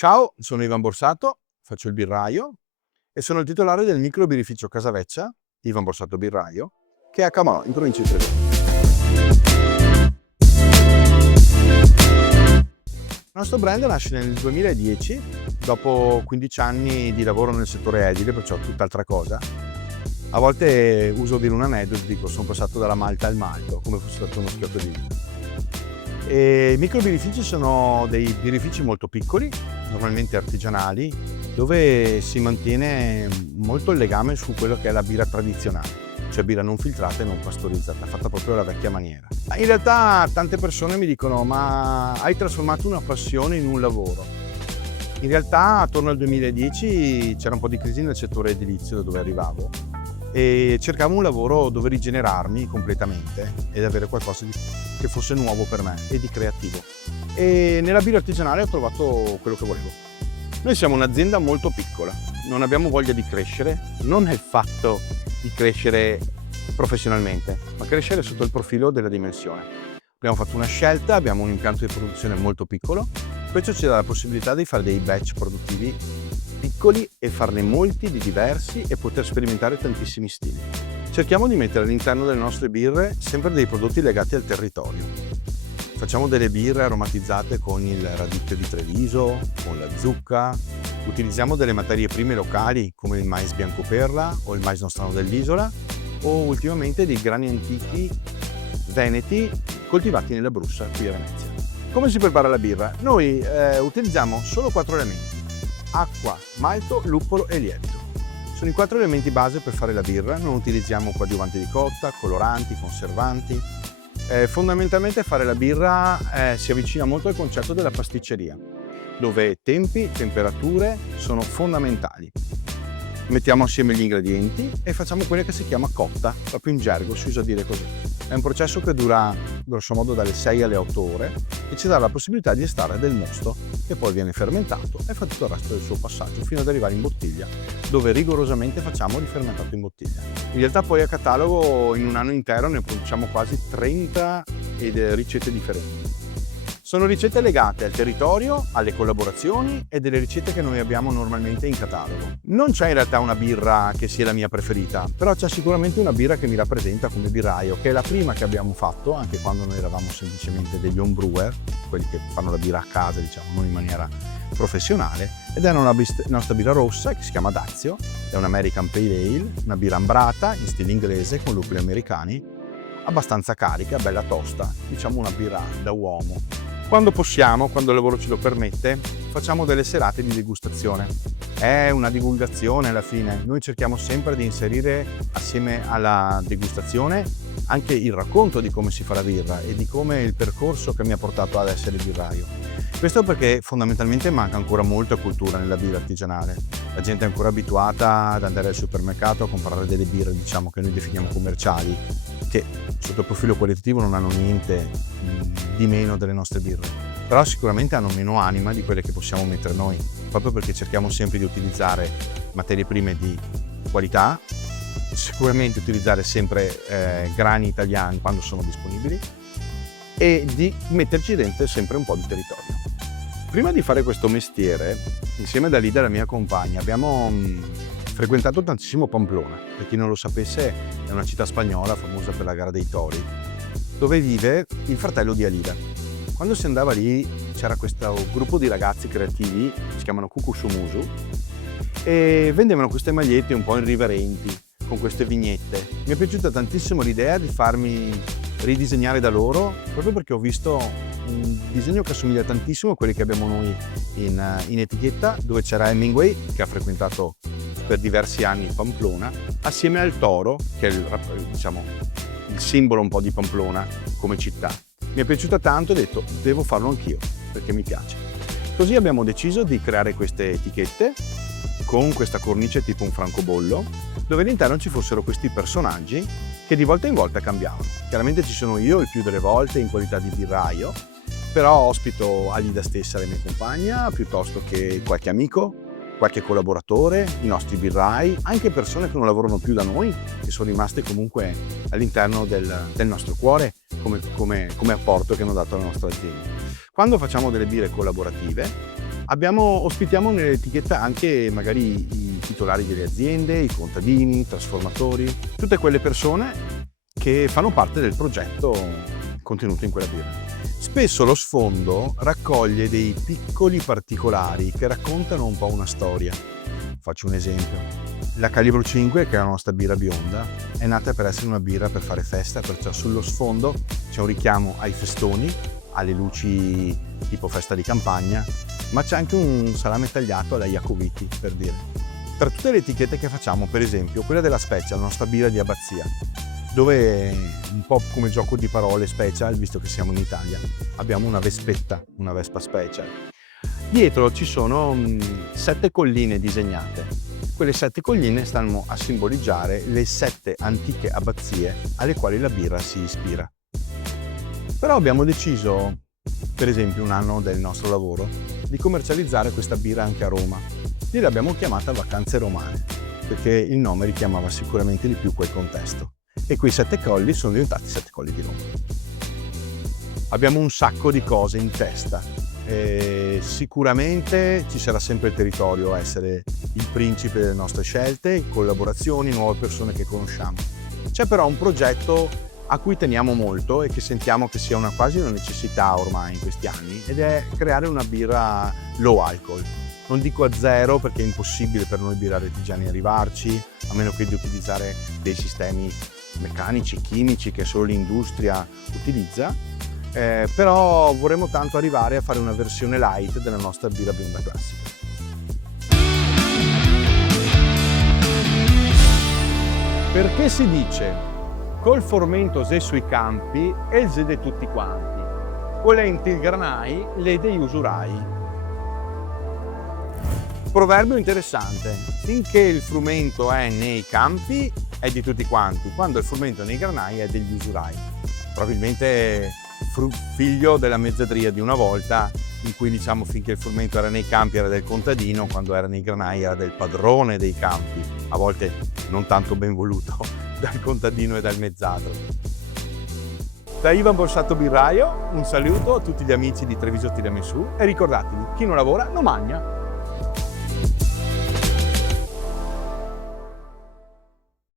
Ciao, sono Ivan Borsato, faccio il birraio e sono il titolare del micro birrificio Casaveccia, Ivan Borsato Birraio, che è a Camarò, in provincia di Treviso. Il nostro brand nasce nel 2010, dopo 15 anni di lavoro nel settore edile, perciò tutt'altra cosa. A volte uso dire un aneddoto, dico sono passato dalla malta al malto, come fosse stato uno schiocco di dita. I micro birrifici sono dei birrifici molto piccoli, normalmente artigianali, dove si mantiene molto il legame su quello che è la birra tradizionale, cioè birra non filtrata e non pastorizzata, fatta proprio alla vecchia maniera. In realtà tante persone mi dicono: ma hai trasformato una passione in un lavoro? In realtà attorno al 2010 c'era un po' di crisi nel settore edilizio da dove arrivavo e cercavo un lavoro dove rigenerarmi completamente ed avere qualcosa che fosse nuovo per me e di creativo. E nella birra artigianale ho trovato quello che volevo. Noi siamo un'azienda molto piccola, non abbiamo voglia di crescere, non è il fatto di crescere professionalmente, ma crescere sotto il profilo della dimensione. Abbiamo fatto una scelta, abbiamo un impianto di produzione molto piccolo, questo ci dà la possibilità di fare dei batch produttivi piccoli e farne molti di diversi e poter sperimentare tantissimi stili. Cerchiamo di mettere all'interno delle nostre birre sempre dei prodotti legati al territorio. Facciamo delle birre aromatizzate con il radicchio di Treviso, con la zucca, utilizziamo delle materie prime locali come il mais bianco perla o il mais nostrano dell'isola o ultimamente dei grani antichi veneti coltivati nella Brussa qui a Venezia. Come si prepara la birra? Noi utilizziamo solo 4 elementi: acqua, malto, luppolo e lievito. Sono i 4 elementi base per fare la birra, non utilizziamo coadiuvanti di cotta, coloranti, conservanti. Fondamentalmente fare la birra si avvicina molto al concetto della pasticceria, dove tempi, temperature sono fondamentali. Mettiamo assieme gli ingredienti e facciamo quella che si chiama cotta, proprio in gergo si usa dire così. È un processo che dura grosso modo dalle 6 alle 8 ore e ci dà la possibilità di estrarre del mosto che poi viene fermentato e fa tutto il resto del suo passaggio fino ad arrivare in bottiglia, dove rigorosamente facciamo rifermentato in bottiglia. In realtà poi a catalogo in un anno intero ne produciamo quasi 30 ricette differenti. Sono ricette legate al territorio, alle collaborazioni e delle ricette che noi abbiamo normalmente in catalogo. Non c'è in realtà una birra che sia la mia preferita, però c'è sicuramente una birra che mi rappresenta come birraio, che è la prima che abbiamo fatto, anche quando noi eravamo semplicemente degli home brewer, quelli che fanno la birra a casa, diciamo, non in maniera professionale, ed è una nostra birra rossa che si chiama Dazio, è un American Pale Ale, una birra ambrata in stile inglese con lupuli americani, abbastanza carica, bella tosta, diciamo una birra da uomo. Quando possiamo, quando il lavoro ce lo permette, facciamo delle serate di degustazione. È una divulgazione alla fine. Noi cerchiamo sempre di inserire assieme alla degustazione anche il racconto di come si fa la birra e di come il percorso che mi ha portato ad essere birraio. Questo perché fondamentalmente manca ancora molta cultura nella birra artigianale. La gente è ancora abituata ad andare al supermercato a comprare delle birre, diciamo, che noi definiamo commerciali, che sotto il profilo qualitativo non hanno niente di meno delle nostre birre, però sicuramente hanno meno anima di quelle che possiamo mettere noi, proprio perché cerchiamo sempre di utilizzare materie prime di qualità, sicuramente utilizzare sempre grani italiani quando sono disponibili e di metterci dentro sempre un po' di territorio. Prima di fare questo mestiere, insieme da lì dalla mia compagna, abbiamo frequentato tantissimo Pamplona. Per chi non lo sapesse, è una città spagnola famosa per la gara dei tori, dove vive il fratello di Alida. Quando si andava lì c'era questo gruppo di ragazzi creativi, si chiamano Cucusumusu, e vendevano queste magliette un po' irriverenti, con queste vignette. Mi è piaciuta tantissimo l'idea di farmi ridisegnare da loro, proprio perché ho visto un disegno che assomiglia tantissimo a quelli che abbiamo noi in etichetta, dove c'era Hemingway, che ha frequentato per diversi anni Pamplona, assieme al toro, che è il simbolo un po' di Pamplona come città. Mi è piaciuta tanto e ho detto devo farlo anch'io, perché mi piace. Così abbiamo deciso di creare queste etichette con questa cornice tipo un francobollo, dove all'interno ci fossero questi personaggi che di volta in volta cambiavano. Chiaramente ci sono io il più delle volte in qualità di birraio, però ospito Alida stessa, la mia compagna, piuttosto che qualche amico, qualche collaboratore, i nostri birrai, anche persone che non lavorano più da noi, che sono rimaste comunque all'interno del nostro cuore come apporto che hanno dato alla nostra azienda. Quando facciamo delle birre collaborative, Ospitiamo nell'etichetta anche magari i titolari delle aziende, i contadini, i trasformatori, tutte quelle persone che fanno parte del progetto contenuto in quella birra. Spesso lo sfondo raccoglie dei piccoli particolari che raccontano un po' una storia. Faccio un esempio. La Calibro 5, che è la nostra birra bionda, è nata per essere una birra per fare festa, perciò sullo sfondo c'è un richiamo ai festoni, alle luci tipo festa di campagna, ma c'è anche un salame tagliato alla Jacobiti, per dire. Per tutte le etichette che facciamo, per esempio, quella della Special, la nostra birra di abbazia, dove un po' come gioco di parole Special, visto che siamo in Italia, abbiamo una Vespetta, una Vespa Special. Dietro ci sono 7 colline disegnate. Quelle 7 colline stanno a simboleggiare le 7 antiche abbazie alle quali la birra si ispira. Però abbiamo deciso, per esempio un anno del nostro lavoro, di commercializzare questa birra anche a Roma. Lì l'abbiamo chiamata Vacanze Romane, perché il nome richiamava sicuramente di più quel contesto. E quei 7 colli sono diventati 7 colli di Roma. Abbiamo un sacco di cose in testa. Sicuramente ci sarà sempre il territorio a essere il principe delle nostre scelte, collaborazioni, nuove persone che conosciamo. C'è però un progetto a cui teniamo molto e che sentiamo che sia quasi una necessità ormai in questi anni, ed è creare una birra low alcol. Non dico a zero perché è impossibile per noi birra artigiani arrivarci, a meno che di utilizzare dei sistemi meccanici, chimici che solo l'industria utilizza, però vorremmo tanto arrivare a fare una versione light della nostra birra bionda classica. Perché si dice col formento se sui campi e zede tutti quanti, volenti il granai, lede gli usurai. Proverbio interessante: finché il frumento è nei campi è di tutti quanti, quando il frumento è nei granai è degli usurai. Probabilmente figlio della mezzadria di una volta, in cui diciamo finché il frumento era nei campi era del contadino, quando era nei granai era del padrone dei campi, a volte non tanto ben voluto dal contadino e dal mezzadro. Da Ivan Borsato Birraio un saluto a tutti gli amici di Treviso Tiramisù e ricordatevi, chi non lavora non magna.